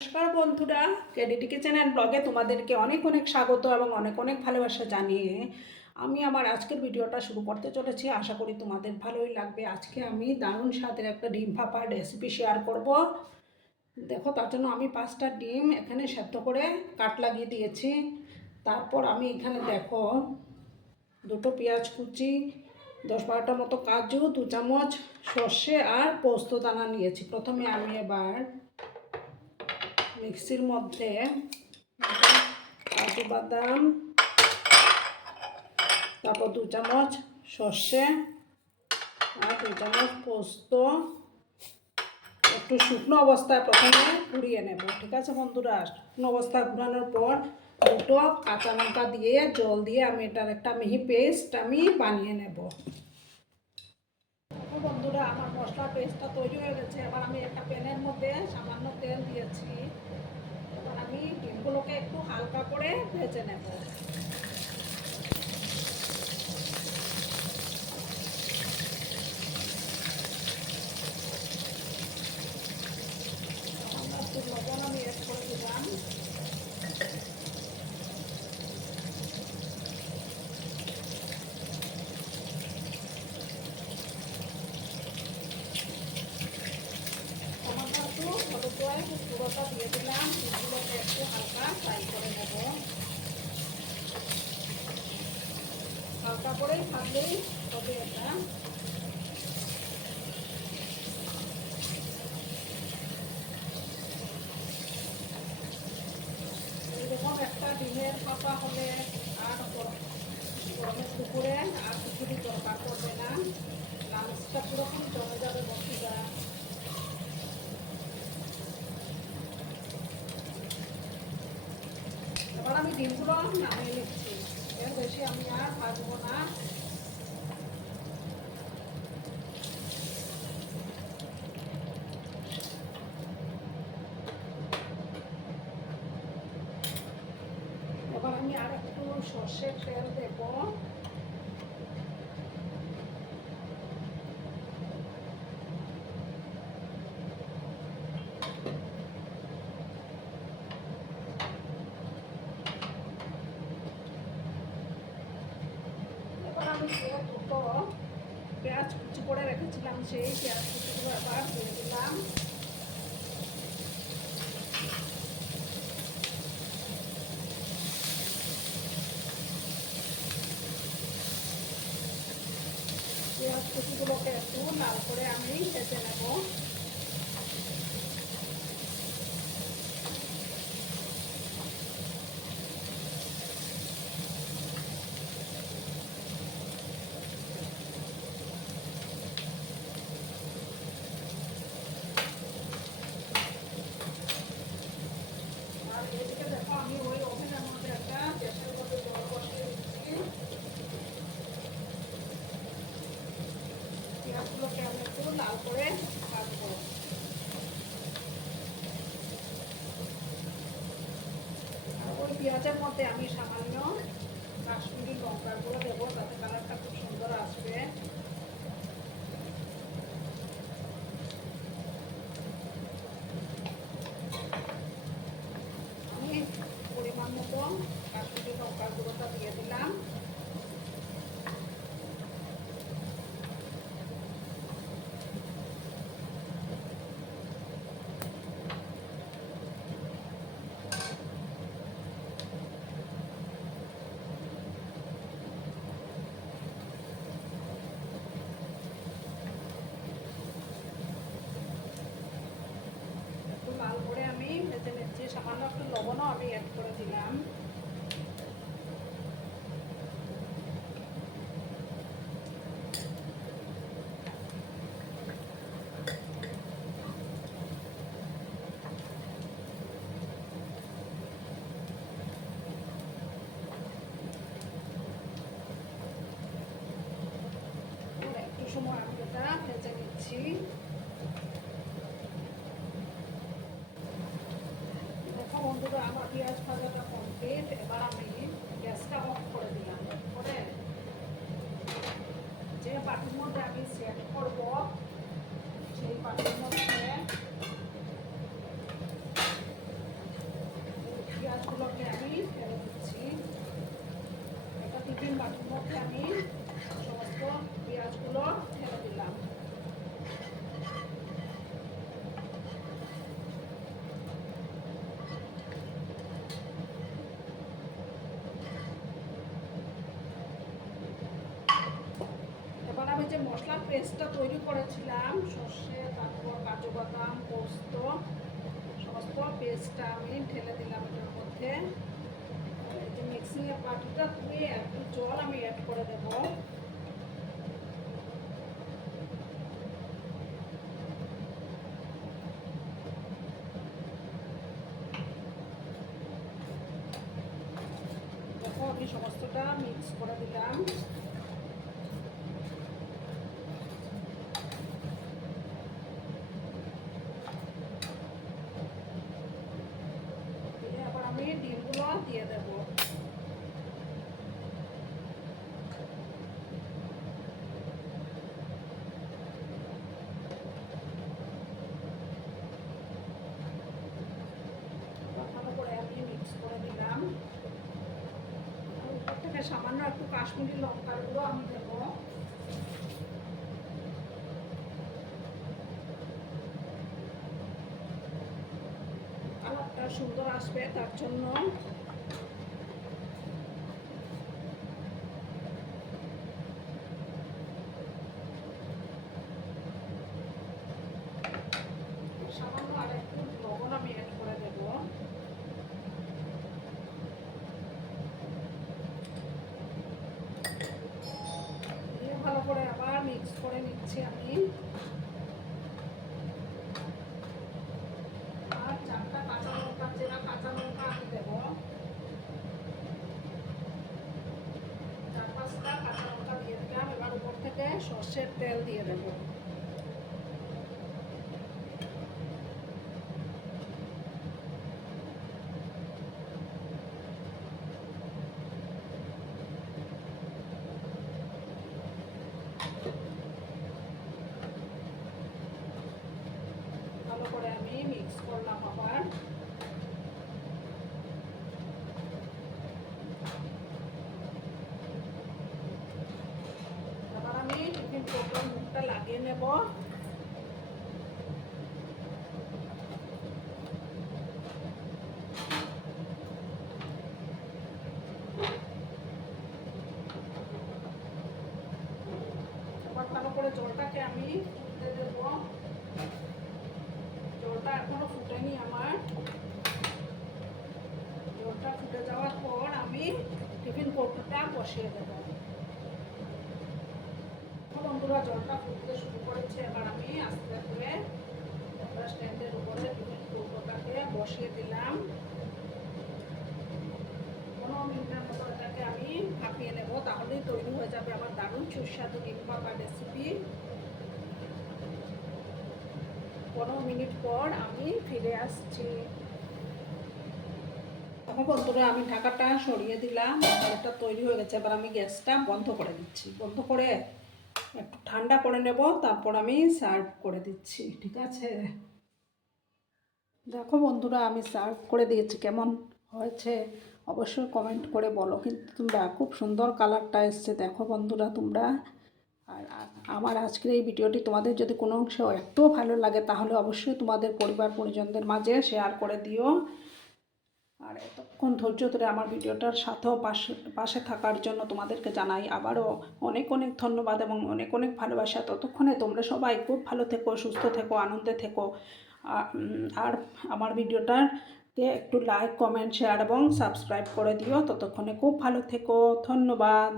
নমস্কার বন্ধুরা, কেডিটি kitchen and ব্লগে তোমাদেরকে অনেক অনেক স্বাগত এবং অনেক অনেক ভালোবাসা জানিয়ে আমি আমার আজকের ভিডিওটা শুরু করতে চলেছি। আশা করি তোমাদের ভালোই লাগবে। আজকে আমি দারুণ স্বাদের একটা ডিম ভাপার রেসিপি শেয়ার করব। দেখো, তার জন্য আমি 5টা ডিম এখানে সেদ্ধ করে কাট লাগিয়ে দিয়েছি। তারপর আমি এখানে দেখো 2টো পেঁয়াজ কুচি, 10-12টার মতো কাজু, 2 চামচ সর্ষে আর পোস্ত দানা নিয়েছি। প্রথমে আমি এবার মিক্সির মধ্যে কাজু বাদাম, তারপর 2 চামচ সর্ষে আর 2 চামচ পোস্ত একটু শুকনো অবস্থায় প্রথমে ঘুরিয়ে নেব। ঠিক আছে বন্ধুরা, শুকনো অবস্থায় ঘুরানোর পর 2টো কাঁচা লঙ্কা দিয়ে জল দিয়ে আমি এটার একটা মিহি পেস্ট আমি বানিয়ে নেব। বন্ধুরা, আমার মশলা পেস্টটা তৈরি হয়ে গেছে। এবার আমি একটা প্যানের মধ্যে সামান্য তেল দিয়েছি। এবার আমি ডিমগুলোকে একটু হালকা করে ভেজে নেব। লবণ আমি অ্যাড করে দিলাম। সামান্য একটু হলুদ গুঁড়োটা দিয়ে দিলাম। ডিমগুলোকে একটু হালকা ফ্রাই করে নেব। হালকা করেই ভাজলেই হবে এটা। এরকম একটা ডিমের ভাপা হলে আর গরমের দুপুরে আর কিছুরই দরকার পড়বে না। লাঞ্চটা পুরোপুরি জমে যাবে বন্ধুরা। এবার আমি ডিমগুলো নামিয়ে নিচ্ছি। এর বেশি আমি আর ভাজবো না। এবার আমি আর একটু সর্ষের তেল দেব। এবার আমি যে 2টো পেঁয়াজ কুচি করে রেখেছিলাম সেই পেঁয়াজ কুচিগুলো এবার দিয়ে দিলাম। পেঁয়াজ কুচিগুলোকে একটু লাল করে আমি ভেজে নেব। আর এদিকে দেখো, আমি ওই ওভেনের মধ্যে একটা গ্যাসের মধ্যে জল বসিয়ে দিচ্ছি। পেঁয়াজগুলোকে আমি একটু লাল করে ভাজবো। আর ওই পেঁয়াজের মধ্যে আমি সামান্য কাশ্মীরি লঙ্কার গুঁড়ো দেবো, তাতে কালারটা খুব সুন্দর আসবে। আমি পরিমাণ মতো কাশ্মীরি লঙ্কার গুঁড়োটা দিয়ে দিলাম। একটু লাল করে আমি ভেজে নিচ্ছি। সামান্য একটু লবণও আমি অ্যাড করে দিলাম। একটু সময় আমি এটা ভেজে নিচ্ছি। দেখো বন্ধুরা, আমার পেঁয়াজ ভাজাটা কমপ্লিট। এবার আমি গ্যাসটা অফ করে দিলাম। করে যে বাটির মধ্যে আমি সেট করব সেই বাটির মধ্যে পেঁয়াজগুলোকে আমি ফেলে দিচ্ছি। একটা টিফিন বাটির মধ্যে আমি সমস্ত পেঁয়াজগুলো ঢেলে দিলাম। এবার আমি যে মশলার পেস্টটা তৈরি করেছিলাম, সর্ষে, তারপর কাজু বাদাম, পোস্ত, সমস্ত পেস্টটা আমি ঢেলে দিলাম এটার মধ্যে। এই যে মিক্সিংয়ের বাটিটা ধুয়ে একটু জল আমি অ্যাড করে দেবো। দেখো আমি সমস্তটা মিক্স করে দিলাম। দিয়ে আবার আমি ডিমগুলো দিয়ে দেবো। ভালো করে আমি মিক্স করে দিলাম। উপর থেকে সামান্য একটু কাশ্মীরি লঙ্কার গুঁড়ো আমি দেবো। কালারটা সুন্দর আসবে তার জন্য। সামান্য আর একটু লবণ আমি অ্যাড করে দেবো। দিয়ে ভালো করে আবার মিক্স করে নিচ্ছি আমি। আর 4টা কাঁচা লঙ্কা, চেরা কাঁচা লঙ্কা আমি দেবো। 4-5টা কাঁচা লঙ্কা দিয়ে দিলাম। এবার উপর থেকে সর্ষের তেল দিয়ে দেবো। ভালো করে আমি মিক্স করলাম আবার। এবার আমি টিফিন কৌটোর মুখটা লাগিয়ে নেব। এবার ভালো করে জলটাকে আমি ফুটতে দেবো। জলটা এখনো ফুটেনি আমার। জলটা ফুটে যাওয়ার পর আমি টিফিন কৌটোটা বসিয়ে দেবো। বন্ধুরা জলটা ফুটতে শুরু করেছে। এবার আমি আস্তে করে স্ট্যান্ডের উপরে টিফিন কৌটোটাকে বসিয়ে দিলাম। 15 মিনিটের মতো এটাকে আমি ভাপিয়ে নেব, তাহলেই তৈরি হয়ে যাবে আমার দারুণ সুস্বাদু ডিম ভাপা রেসিপি। 15 মিনিট পর আমি ফিরে আসছি। তখন বন্ধুরা আমি ঢাকাটা সরিয়ে দিলাম। এটা তৈরি হয়ে গেছে। এবার আমি গ্যাসটা বন্ধ করে দিচ্ছি। বন্ধ করে একটু ঠান্ডা করে নেব, তারপর আমি সার্ভ করে দিচ্ছি। ঠিক আছে, দেখো বন্ধুরা আমি সার্ভ করে দিয়েছি। কেমন হয়েছে অবশ্যই কমেন্ট করে বলো কিন্তু তোমরা। খুব সুন্দর কালারটা এসছে দেখো বন্ধুরা তোমরা। আর আমার আজকের এই ভিডিওটি তোমাদের যদি কোনো অংশে একটু ভালো লাগে তাহলে অবশ্যই তোমাদের পরিবার পরিজনদের মাঝে শেয়ার করে দিও। আর এতক্ষণ ধৈর্য ধরে আমার ভিডিওটার সাথেও পাশে থাকার জন্য তোমাদেরকে জানাই আবারও অনেক অনেক ধন্যবাদ এবং অনেক অনেক ভালোবাসা। ততক্ষণে তোমরা সবাই খুব ভালো থেকো, সুস্থ থেকো, আনন্দে থেকো। আর আমার ভিডিওটাকে একটু লাইক, কমেন্ট, শেয়ার এবং সাবস্ক্রাইব করে দিও। ততক্ষণে খুব ভালো থেকো। ধন্যবাদ।